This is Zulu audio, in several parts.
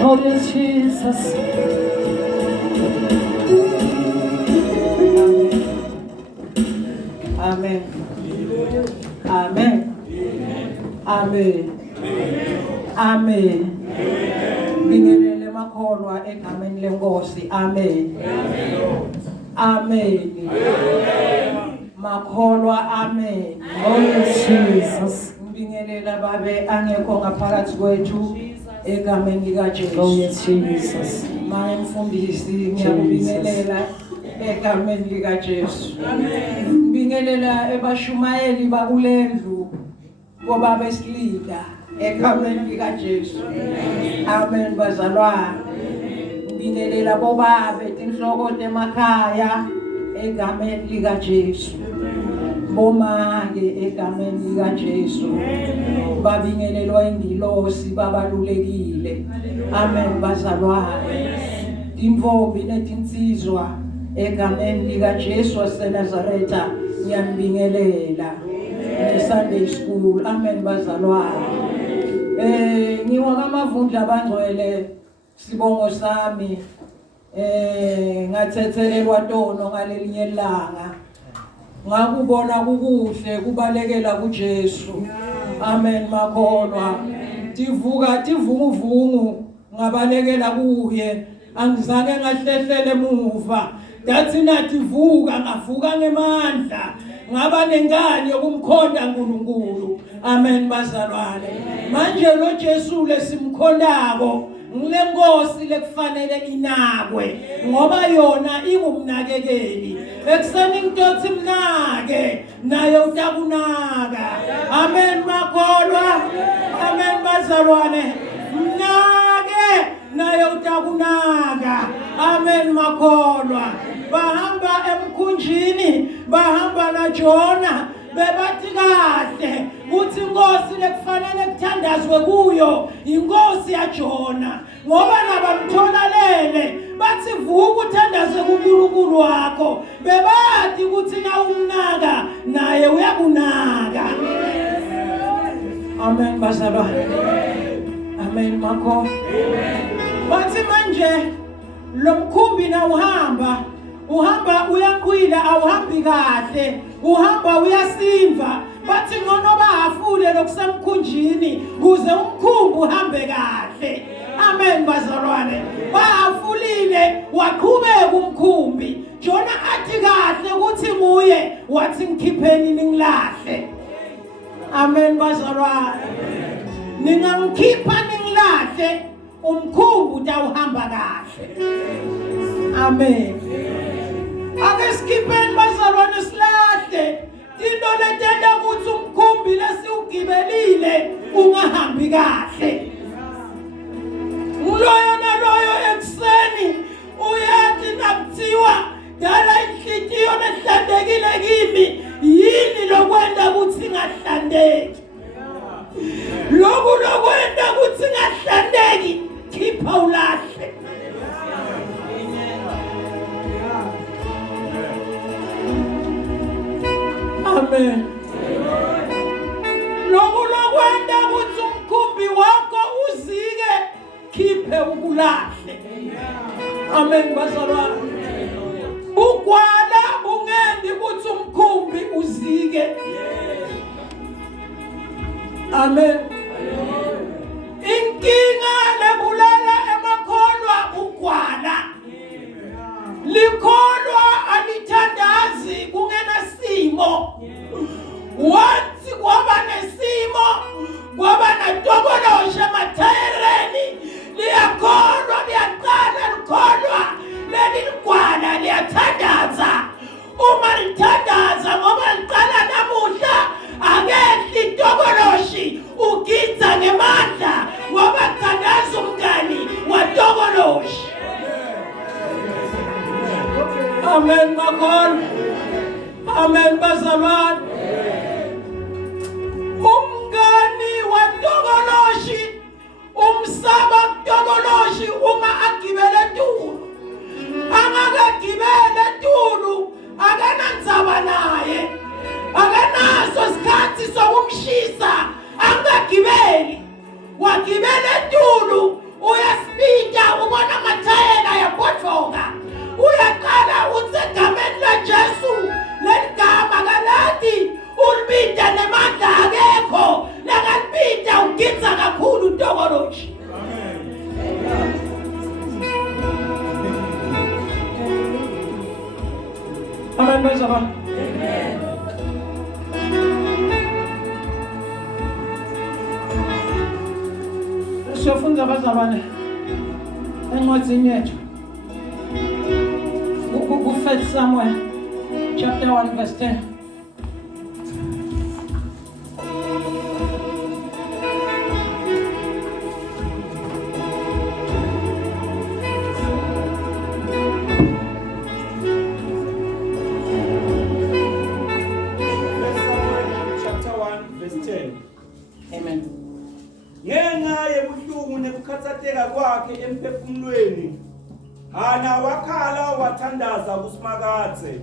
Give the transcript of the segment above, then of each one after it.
Oh yes, Jesus. Amen. Amen. Amen. Amen. Bingelele makholwa egameni lenkosi. Amen. Amen. Makholwa amen. Oh Jesus. Bingelela babe angekho ngaphakathi kwethu egameni lika Jesu. Oh Jesus. Maye mfundisi ngiyakubingelela egameni lika Jesu. Amen. Bingelela ebashumayeli bakulendlu ngoba besilida egameni lika Jesu. Amen bazalwane. Bingelela bobaba inhloko emakhaya egameni lika Jesu. Bomake egameni lika Jesu. Babingelelwa indilosi babalulekile. Amen bazalwane. Imvombi netinsizwa egameni lika Jesu waseNazaretha ngiyambingelela. Sunday school. Amen bazalwane. Ngiwa kaMavundla bangcwele sibongo sami ngathethelelwa tono ngalelinye ilanga. Ngakubona kukuhle kubalekela kuJesu. Amen makholwa. Tivuka tivunguvungu ngabalekela kuye. Angizange ngahlehlele emuva. Dathi nathi vuka ngavuka ngemandla. Ngaba nengane yokumkhonda uNkulunkulu. Amen bazalwane. Manje lo Jesu lesimkhondako ngilenkosi lekufanele inakwe ngoba yona ingumnakekeli. Ekseni ngitothi mnake naye utakunaka. Amen makholwa. Amen bazalwane. Mnake naye utakunaka. Amen makholwa. Bahamba emkhunjini bahamba na Jona bebathi kahle kuthi inkosi lekufanele kuthandazwe kuyo inkosi yaJona ngoba nabamtholalele bathi vuka uthandaze kuNkulunkulu wakho bebathi kuthi na umnaka naye uyakunaka. Amen bazalwane. Amen makho. Bathi manje lo mkhumbi na uhamba uyaqwila awuhambi kahle uhamba uyasimva bathi ngono bahafule lokusemkhunjini kuze umkhumbi uhambe kahle. Amen bazalwane. Bahafulile waqhubeka umkhumbi Jona athi kahle ukuthi nguye wathi ngikhipheni ningilahle. Amen bazalwane. Ningamkhipha ningilahle umkhumbi utawuhamba kahle. Amen. Ake skipeni bazalwane silahle into letenda ukuthi umkhumbi lesiugibelile ungahambi kahle. Uloyo naloyo ekseni uyathi nakuthiwa dala inhlitiyo nehlantekile kimi yini lokwenda ukuthi ngahlandeki. Lokhu lokwenda ukuthi ngahlandeki khipha ulahle. Amen. Lokwenda ukuthi umkhumbi wakho uzike khiphe ukulahle. Amen bazalwane. Ugwala ungendi ukuthi umkhumbi uzike. Amen. Inkinga lebulala emakholwa ugwala. Likholwa alithandazi kungena simo. Wathi kwaba nesimo kwaba natoboloje emathayereni liyakholwa liyaqala likholwa leli ligwala liyathandaza. Uma lithandaza ngoba liqala namuhla akehli itoboloshi ugidza ngemandla ngoba thandaza umngani watoboloshi. Amen makholwa. Amen bazalwane. Umngani watoboloshi umsaba kutoboloshi uma agibele eTulu. Angakagibele eTulu akanandzaba naye. Akanaso isikhathi sokumshisa angagibeli. Wagibele eTulu uyasibika Njani bazalwane? Siyofunda bazalwane encwadini yethu ku-1 Samuel chapter 1 verse 10. Amen. Ngenxa yebuhlungu nekukhathateka kwakhe emphefumulweni, Hana wakhala wathandaza kuSimakathe.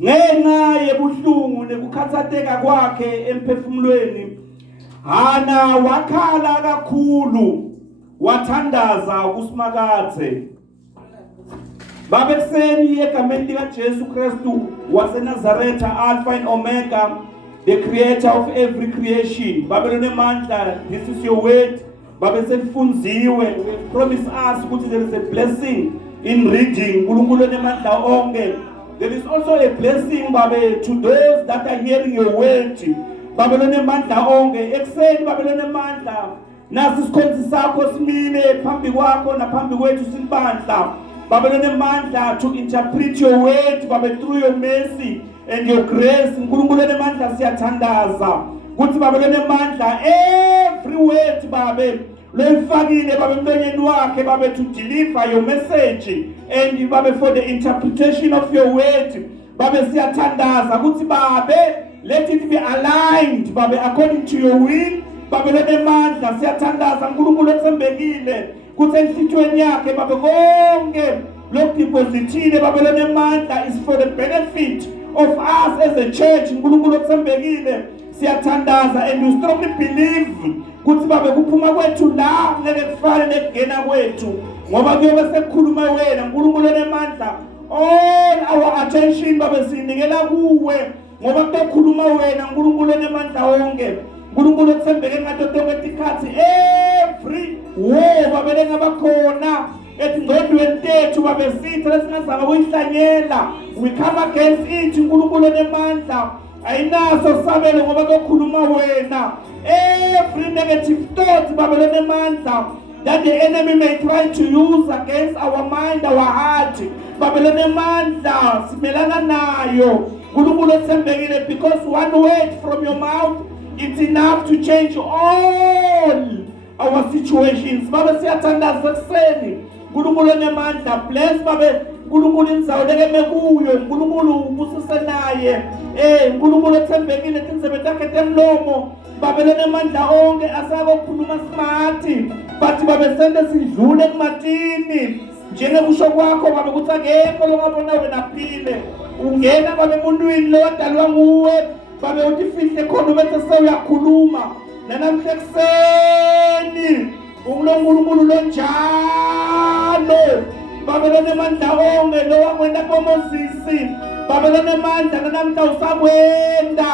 Ngenxa yebuhlungu nekukhathateka kwakhe emphefumulweni, Hana wakhala kakhulu wathandaza kuSimakathe. Babeseni egameni likaJesu Kristu waseNazaretha, Alpha and Omega, the creator of every creation. Babelone mandla, this is your word. Babesenifunziwe, promise us that there is a blessing in reading. There is also a blessing, Babe, to those that are hearing your word. Babelone mandla onge, ekseni babelone mandla. Nasi sikhonzi sakho simile phambi kwakho na phambi kwethu silibandla. Babelone mandla to interpret your word, Babe, through your mercy and your grace. Nkulunkulu mandla siyathandaza kuthi babelone mandla every word Babe loyifakile Babe emlonyeni wakhe Babe to deliver your message and Babe for the interpretation of your word. Babe siyathandaza kuthi Babe let it be aligned Babe according to your will. Babelone mandla siyathandaza nkulunkulu othembekile kuthi enhlitshweni yakhe Babe konke lokudepositile babelone mandla is for the benefit of us as a church. Nkulunkulu othembekile siyathandaza and we strongly believe kuthi Babe kuphuma kwethu la ngeke kufane nekungena kwethu ngoba kuyobe sekukhuluma wena nkulunkulu onemandla. All our attention Babe sinikela kuwe ngoba kukhuluma wena nkulunkulu onemandla wonke. Nkulunkulu othembeke ngato tonke tikhathi every war Babe lengabakhona etingcondweni tethu Babe sithi lesingazama ukuyihlanyela we come against it. Nkulunkulu onemandla ayinaso sabelo ngoba kukhuluma wena. Every negative thought Babe onemandla that the enemy may try to use against our mind, our heart, Babe onemandla simelana nayo. Nkulunkulu othembekile because one word from your mouth it's enough to change all our situations. Babe siyathandaza kuseni nkulunkulu onemandla bless Babe nkulunkulu indzawo lekeme kuyo nkulunkulu ubusise naye nkulunkulu othembekile tinzebe takhe temlomo Babe onemandla onke asakokhuluma smart but Babe sente sidlule kumatini njengekusho kwakho Babe kuthi akekho longabona wena phile ungena Babe emuntwini lowadalwa nguwe Babe utifihle khona ubethe sewuyakhuluma nanamhla ekuseni uNkulunkulu lonjalo Babe onemandla onke lowakwenda koMoses Babe onemandla nanamhla usakwenda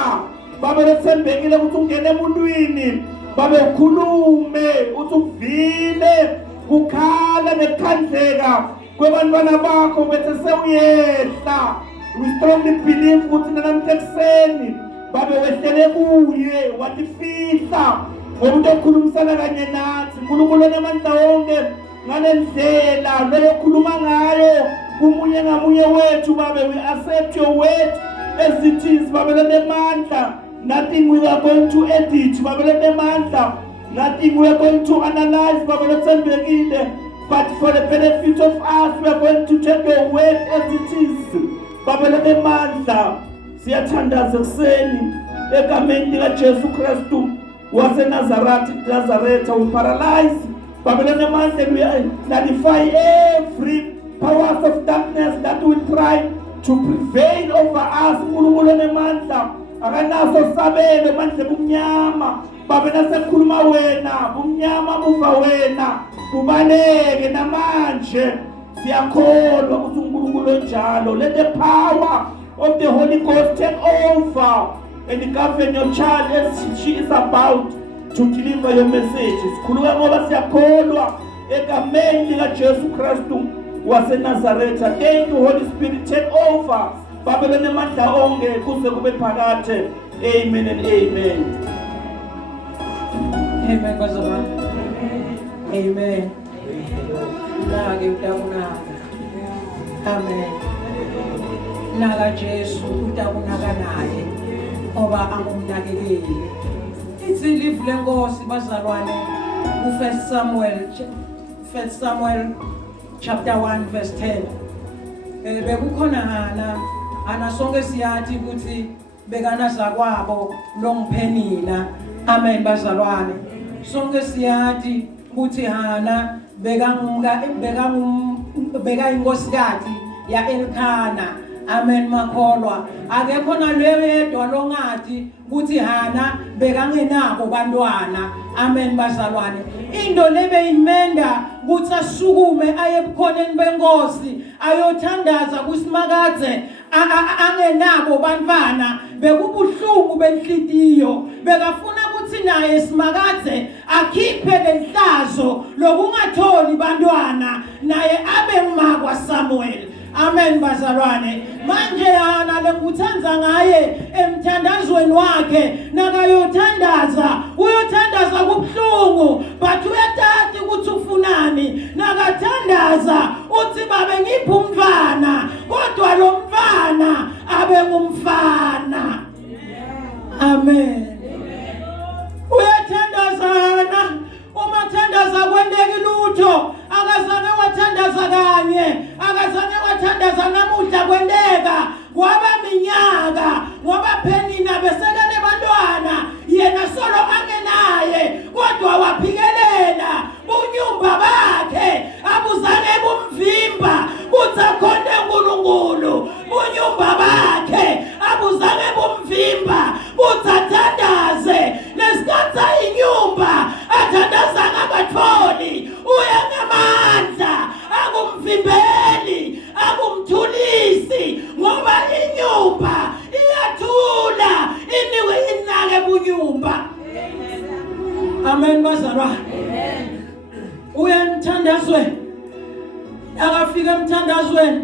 Babe othembekile ukuthi ungene emuntwini Babe ukhulume uthi ukuvile ukhala nekhandleka kwabantwana bakho bethe sewuyehla. We strongly believe ukuthi nanamhla ekuseni Babe wehlele kuye watifihla ngomuntu okhulumisana kanye nathi. Nkulunkulu onemandla wonke ngalendlela loyokhuluma ngayo kumunye ngamunye wethu Babe we accept your word as it is Babe onemandla. Nothing we are going to edit Babe onemandla. Nothing we are going to analyze Babe othembekile but for the benefit of us we are going to take your word as it is Babe onemandla. Siyathandaza kuseni egameni likaJesu Kristu waseNazaretha we paralyze Babe onemandla we nullify every powers of darkness that will try to prevail over us. Nkulunkulu onemandla akanaso sabelo manje bumnyama Babe nasekhuluma wena bumnyama buva wena bubaleke namanje siyakholwa ukuthi uNkulunkulu onjalo. Let the power of the Holy Ghost take over and govern your child as she is about to deliver your message. Sikhuluma ngoba siyakholwa egameni likaJesu Kristu waseNazaretha. Thank you, Holy Spirit. Take over. Babelone mandla onke kuze kube phakade. Amen and amen. Amen, bazalwane. Amen. Nake utakunaka. Amen. Naka Jesu utakunaka naye ngoba angumnakekeli. Ithi live lenkosi bazalwane ku 1 Samuel chapter 1 verse 10. Bekukhona Hana sonke siyathi ukuthi bekana zakwabo longiphenina. Amen bazalwane. Sonke siyathi ukuthi Hana beka inkosikazi ya Elkana. Amen makholwa. Akekho naleyedwa longathi ukuthi Hana bekangenabo bantwana. Amen bazalwane. Into lebe imenda ukuthi asukume aye ebukhoneni benkosi ayothandaza kuSimakadze angenabo bantwana bekubuhlungu benhlitiyo bekafuna ukuthi naye Simakadze akhiphe lenhlazo lokungatholi bantwana naye abe ngmakwa Samuel. Amen bazalwane. Manje Hana lenguthanza ngaye emthandazweni wakhe nakayothandaza uyothandaza kubuhlungu but uyathatha ukuthi ufunani nakathandaza uthi babe ngiphi umfana kodwa lo mfana abe ngumfana. Amen. Uyathandazana umathandaza kwendeki lutho akazange wathandaza kanye akazange wathandaza namuhla kwendeka kwaba minyaka ngoba phenina besekele bantwana yena solo angenaye kodwa waphikelela bunyumba bakhe abuzange bumvimba kutsakhonde uNkulunkulu bunyumba bakhe abuzange bumvimba kutsathandaze lesikhatha inyumba athandaza ngabatholi uya ngamandla akumvimbeli akumthulisi ngoba inyumba iyathula iniwe inake bunyumba. Amen bazalwane. Uya emthandazweni akafika emthandazweni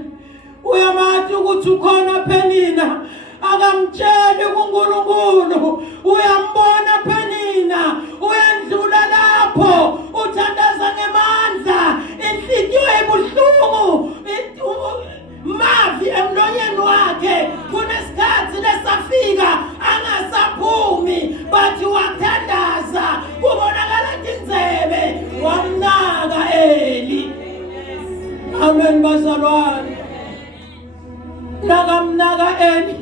uyamathi ukuthi ukhona phenina akamtsheli kuNkulunkulu uyambona phenina uyandlula lapho uthandaza ngemandla inhliziyo ebuhlungu mavi emlonyeni wakhe kunesikhathi lesafika angasaphumi bathi wathandaza kubonakala indzebe wamnaka Eli. Amen bazalwane. Nakamnaka Eli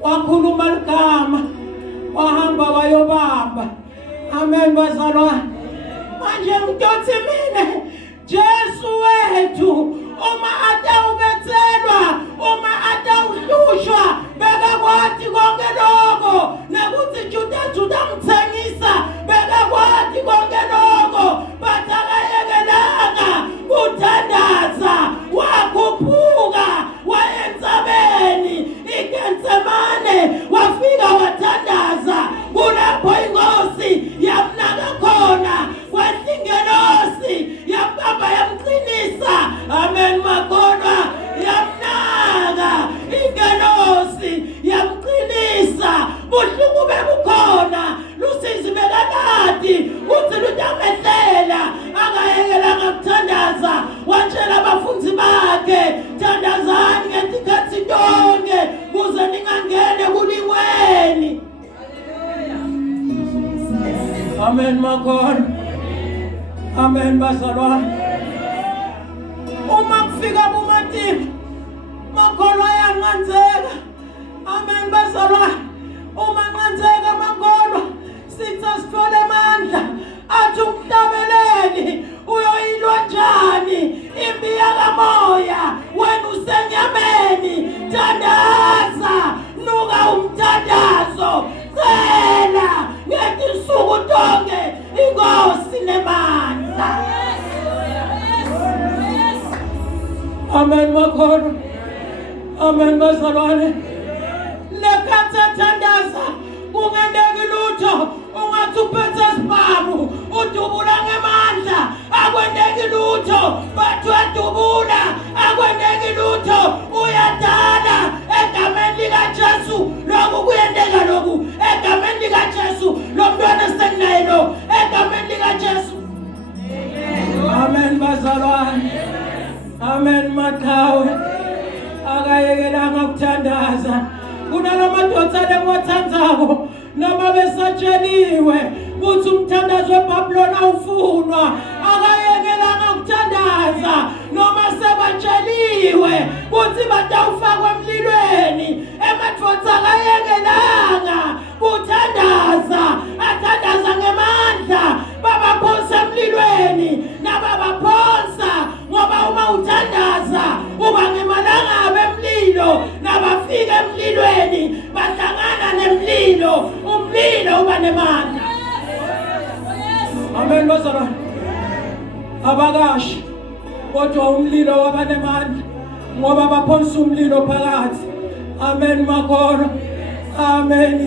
wakhuluma ligama wahamba wayobamba. Amen bazalwane. Manje ngitothi mina Jesu wethu uma atawubethelwa uma atawuhlushwa bekakwati konke lokho nakuthi Juda mthengisa bekakwati konke lokho batakayekelanga kuthandaza wakhuphuka wayentsabeni iGetsemane wafika wathandaza kulapho inkosi yamnaka khona kwasingelosi yambamba yamqinisa. Amen makholwa yamnaka ingelosi yamqinisa buhlungu bebukhona lusizi bekanadi kuthi lutamehlela angayekelanga kuthandaza watshela abafundi bakhe thandazani ngesikhathi tonke kuze ningangene kulingweni. Amen makholwa. Amen bazalwane. Uma kufika kumatima makholwa yanqanzeka. Amen bazalwane. Uma nqanzeka makholwa sithi sithole amandla athi umhlabeleli uyoyilwa njani impi yakamoya wena usenyameni. Thandaza nuka umthandazo cela ngezinsuku tonke inkosi nemandla. Amen makholwa. Amen bazalwane. Lekhathe thandaza kungendeki lutho ungathi uphethe sibhamu udubula ngemandla akwendeki lutho bathi wadubula lutho uyadala egameni likaJesu lokhu kuyendeka lokhu egameni likaJesu lo mntwana senginaye lo egameni likaJesu. Amen bazalwane. Amen maqhawe. Akayekelanga ukuthandaza. Kunalamadoda lengothandzako noma besatsheliwe ukuthi umthandazo weBhabhiloni awufunwa. Akayekelanga ukuthandaza noma sebatsheliwe ukuthi batawufakwa emlilweni. Emadvodza akayekelanga kuthandaza, athandaza ngemandla. Babaphonsa emlilweni nababaphonsa ngoba uma uthandaza uba ngemalangabi emlilo nabafika emlilweni bahlangana nemlilo, umlilo uba nemandla. Amen bazalwane. Abakashi kodwa umlilo waba nemandla ngoba baphonsa umlilo phakathi. Amen makolo. Amen.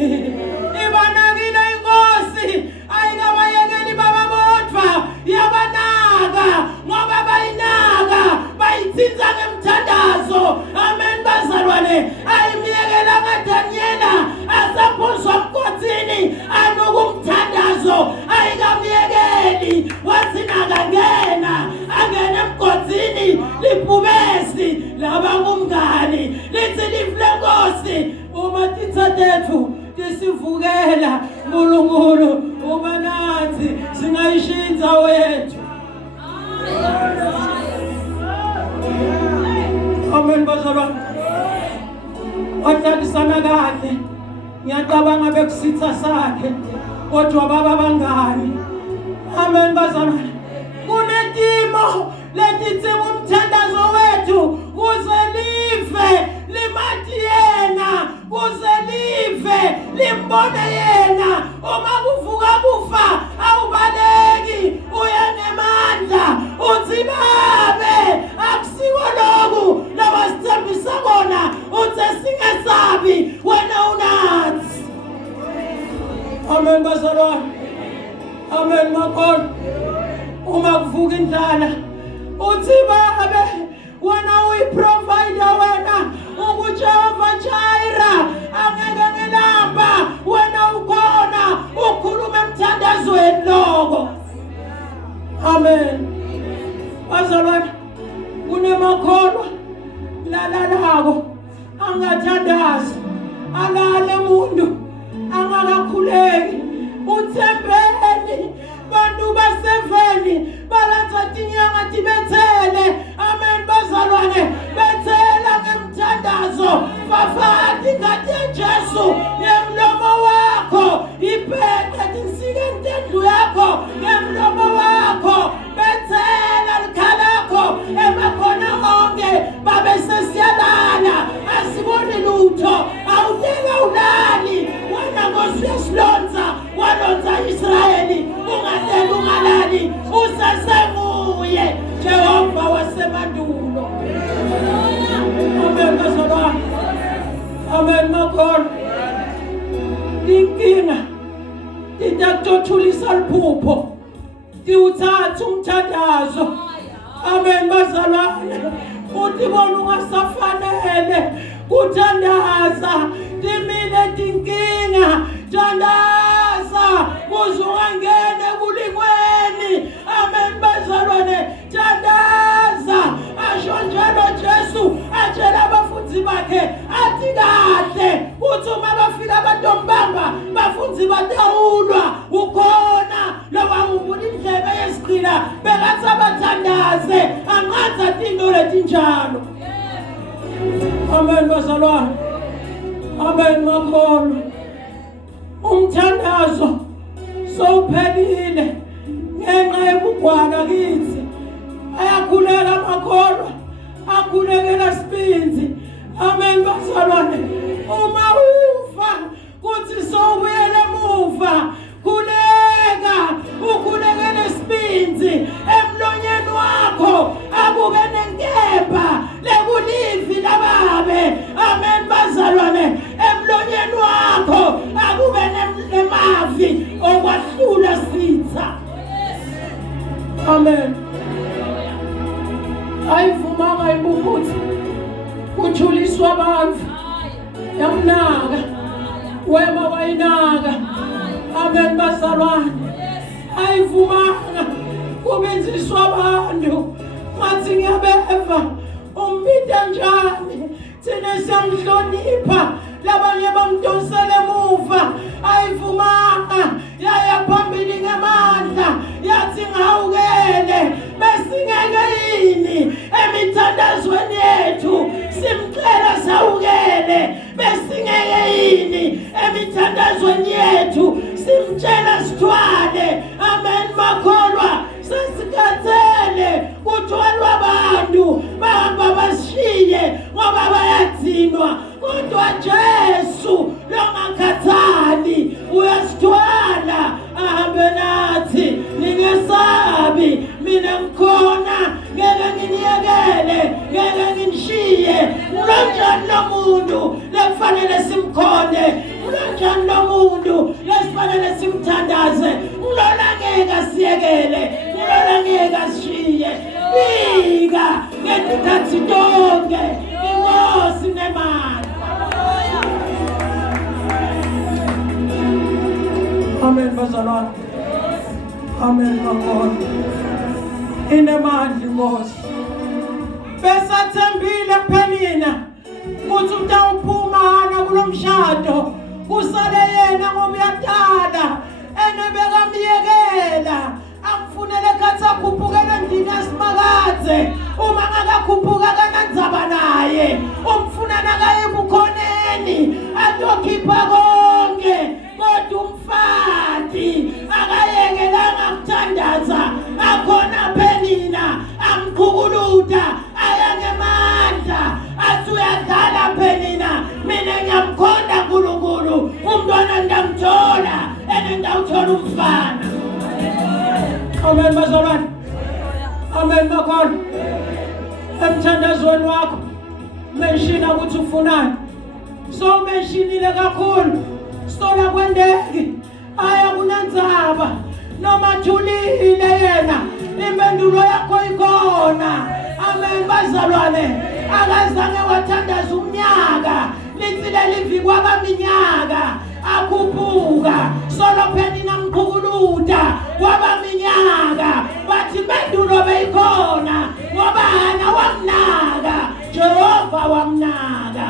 Ibanakile inkosi ayikabayekeli baba bodwa yabanaka ngoba bayinaka bayithinza ngemthandazo. Amen bazalwane. Ayimiyekela ngaDaniela asaphonswa emkhothini anokumthandazo ayikamiyekeli wazinaka ngena angene emkhothini libhubesi laba ngumngani lithi liflenkosi uma tithathethu tisivukela uNkulunkulu uma nathi singayishinza wethu. Amen bazalwane. Wahlalisana kahle ngiyacabanga bekusitha sakhe kodwa baba bangani. Amen bazalwane. Kunetimo letithi umthandazo wethu kuze live limathi yena, kuze live limbone yena. Uma kuvuka kufa awubaleki uye ngemandla uthi babe akusiko lokhu labasithembisa kona uthi singesabi wena unathi. Amen bazalwane. Amen makolo. Uma kuvuka indlala uthi babe wena uyiprovider wena unguJehova Jireh angeke ngelamba wena ukhona ukhuluma emthandazweni lokho. Amen bazalwane. Kunemakholwa lalalako angathandazi alale umuntu angakakhuleki uthembeni bantu baseveni balanza tinyanga tibethele. Amen bazalwane. Bethela ngemthandazo fafati ngati ya Jesu ngemlomo wakho iphethe tinsika entendlu yakho ngemlomo wakho. Bethela likhalakho emakhona onke babe sesiyalala asiboni lutho awudeka ulali wena Nkosi yesilonza walonza Israyeli ungadela ungalali usesenguye Jehova wasemandulo. Amen bazalwane. Amen makolo. Inkinga itakuthulisa liphupho tiwuthatha umthandazo. Amen bazalwane. Utibona ungasafanele kuthandaza timile tinkinga thandaza kuze ungangene kulingweni. Amen bazalwane. Thandaza asho njalo Jesu atshela abafundi bakhe athi kahle uthi uma bafika abantombamba bafundi batawulwa ukhona loba uvula indlebe yesiqila bekathi abathandaze anqanza tinto letinjalo. Amen bazalwane. Amen makolo. Umthandazo sowuphelile ngenxa yokugwana kithi. Ayakhuleka makolo akhulekela sibinzi. Amen bazalwane. Uma ufa kuthi sowubuyele emuva khuleka ukhulekele sibinzi emlonyeni wakho akube nenkemba lekulivi lababe. Amen bazalwane. Emlonyeni wakho akube nemavi okwahlula sitha. Amen. Ayivumanga ibubuthi Kujuliswa abantu. Yamnaka. Wema wayinaka. Amen bazalwane. Ayivumanga kubenziswa abantu. Mathi ngiyabeva umbida njani. Thina siyamhlonipha. Labanye bamdonsele emuva. Ayivumanga yaya phambili ngamandla. Yathi ngawukele besingeke yini emthandazweni yethu. Simcela sawukele besingeke yini emthandazweni yethu. Simtshela sithwale. Amen makholwa sesikhathele kuthwalwa abantu bahamba bashiye ngoba bayadzinwa. Kodwa Jesu longakhathali uyasithwala ahambe nathi. Ningesabi mina ngikhona ngeke nginiyekele ngeke nginishiye. Ulonjani lo muntu lekufanele simkhonde. Ulonjani lo muntu lesifanele simthandaze. Ulona ngeke asiyekele. Ulona ngeke asishiye. Bika ngesikhathi sonke inkosi nemali. Amen bazalwane. Amen kakhulu. Inemandla inkosi. Besathembile phenina ukuthi utawuphuma kulomshado. Kusale yena ngoba uyadala. Enebeka miyekela. Akufunele khathi akhuphukele endini esimakadze. Uma ngakakhuphuka kanandzaba naye. Umfuna nakayibukhoneni. Atokhipha konke. Kodwa umfati akayekelanga kuthandaza. Akhona phenina amqhukuluda ayangemandla. Athi uyadala phenina. Mina ngiyamkhonda uNkulunkulu. Umntwana ndamthola enendawuthola umfana. Amen bazalwane. Amen makhona. Emthandazweni wakho menshina ukuthi ufunani. So menshinile kakhulu. Sola kwendeki aya kunandzaba noma thulile yena impendulo yakho ikhona. Amen bazalwane. Akazange wathandaza umnyaka litsile livikwa kwaminyaka akhuphuka. Solo phenina mqhukuluda kwabaminyaka bathi impendulo beyikhona ngoba hana wamnaka. Jehova wamnaka.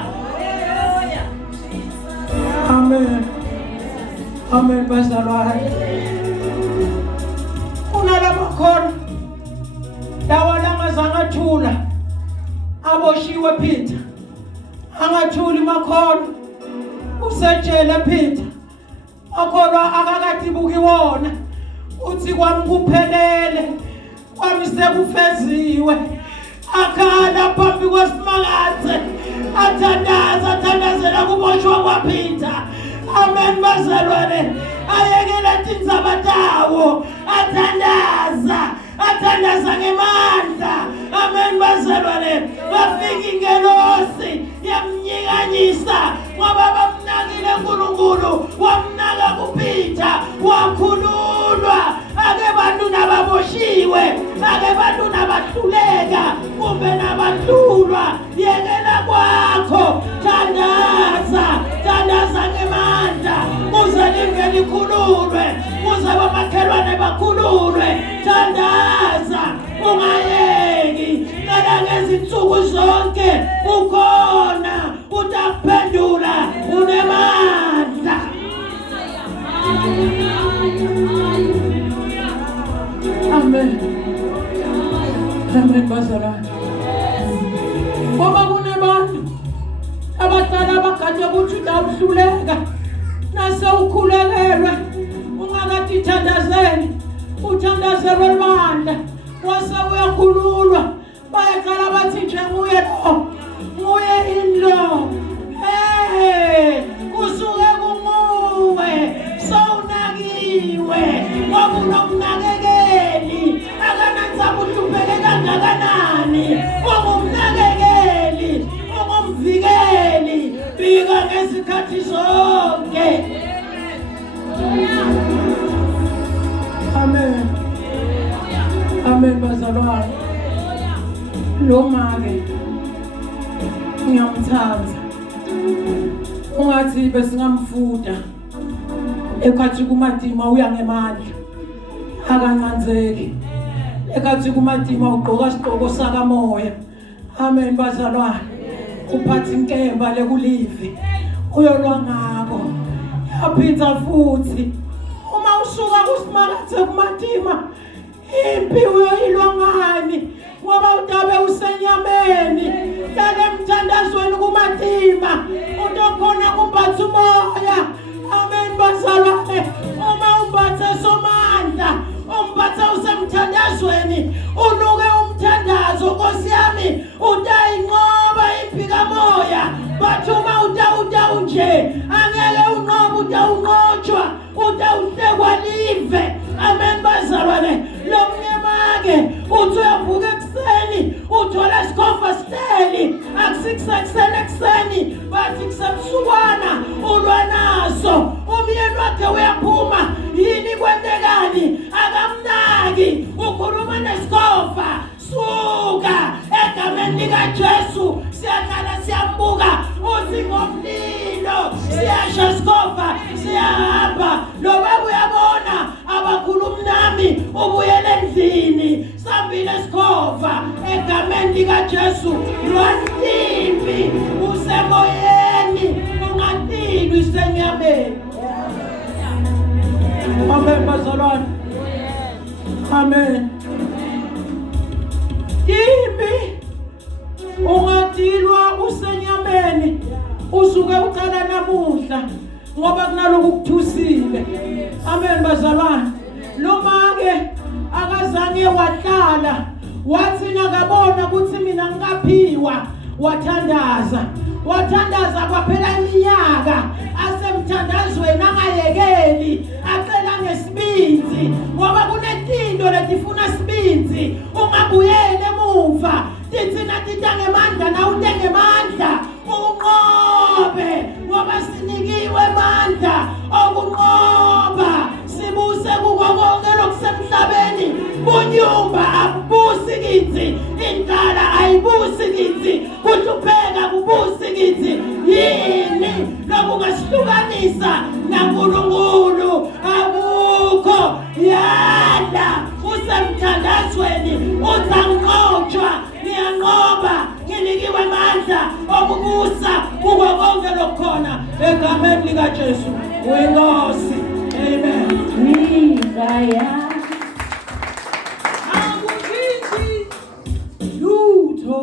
Amen. Amen bazalwane. Unalamakhona dawala angazangathula aboshiwe Peter. Angathuli makhona usejele Peter. Akholwa akakadibuki wona. Uthi kwami kuphelele. Kwami sekufeziwe. Akhala phambi kwesimakadze. Athandazela kuboshwa kwaPeter. Amen bazalwane. Ayekela tindzaba tawo. Athandaza ngemandla. Amen bazalwane. Bafika ingelosi yamnyikanyisa ngoba bamnakile uNkulunkulu. Wamnaka kuPeter. Wakhululwa. Ake bantu nababoshiwe. Ake bantu nabahluleka. Kumbe nabahlulwa. Yekela kwakho. Thandaza ngemandla. Kuze live likhululwe. Kuze abamakhelwane bakhululwe. Thandaza. Ungayeki. Cela ngezinsuku zonke. Ukhona. Utakuphendula. Unemandla. Amen. Amen bazalwane. Ngoba kunabantu abadala abagade ukuthi utawuhluleka nase ukhulelelwe ungakatithandazeli uthandazelwe amandla wase uyakhululwa bayaqala bathi nje nguye inlo kusuke kunguwe sowunakiwe ngoba unomnakekeli akanandzaba uhlupheke kangakanani. Ungumnakekeli ungumvikeli. Bika ngesikhathi zonke. Amen. Amen bazalwane. Lo make ngiyamthanda. Ungathi besingamfuda ekhathi kumadima uya ngemandla akancanzeki. Ekhathi kumadima ugqoka isigqoko sakamoya. Amen bazalwane. Uphatha inkemba lekulive uyolwa ngako. Yaphinda futhi uma usuka kusimakathe kumadima impi uyoyilwa ngani ngoba utabe usenyameni lale emthandazweni kumadima utokhona kumphatha umoya. Amen bazalwane. Uma umphathe somandla umphathe usemthandazweni unuke umthandazo Nkosi yami utayinqoba impi kamoya. Bathuma uta nje angeke unqoba utawunqotshwa utawuhlekwa live. Amen bazalwane. Lo mnyamake uthi uyavuka ekuseni uthola isikhofa steli akusikuseni ekuseni bathi kusemsukwana ulwa naso. Umyeni wakhe uyaphuma yini kwendekani akamnaki ukhuluma nesikhofa. Suka egameni likaJesu siyahlala siyambuka uthi ngomlilo siyasha isikhofa siyahamba. Lo baba uyabona abakhulumi nami ubuyele endlini sambile isikhofa egameni likaJesu. Lwantimbi usemoyeni ungatilwi senyameni. Amen bazalwane. Amen. Impi ungatilwa usenyameni usuke uqala namuhla ngoba kunaloku kuthusile. Amen bazalwane. Noma ke akazange wahlala wathi nakabona ukuthi mina ngikaphiwa wathandaza kwaphela iminyaka asemthandazweni angayekeli acela ngesibinzi ngoba kunentinto letifuna sibinzi. Ungabuyele emuva tithina tita ngemandla na utengemandla unqobe ngoba sinikiwe amandla okunqoba sibuse kuko konke lokusemhlabeni. Bunyumba abusi kithi, indlala ayibusi kithi, kuhlupheka kubusi kithi. Yini lokungahlukanisa naNkulunkulu akukho. Yala usemthandazweni uzanqotshwa ngiyanqoba nginikiwe amandla okubusa kuko konke lokukhona egameni likaJesu uyiNkosi. Amen. Akukithi lutho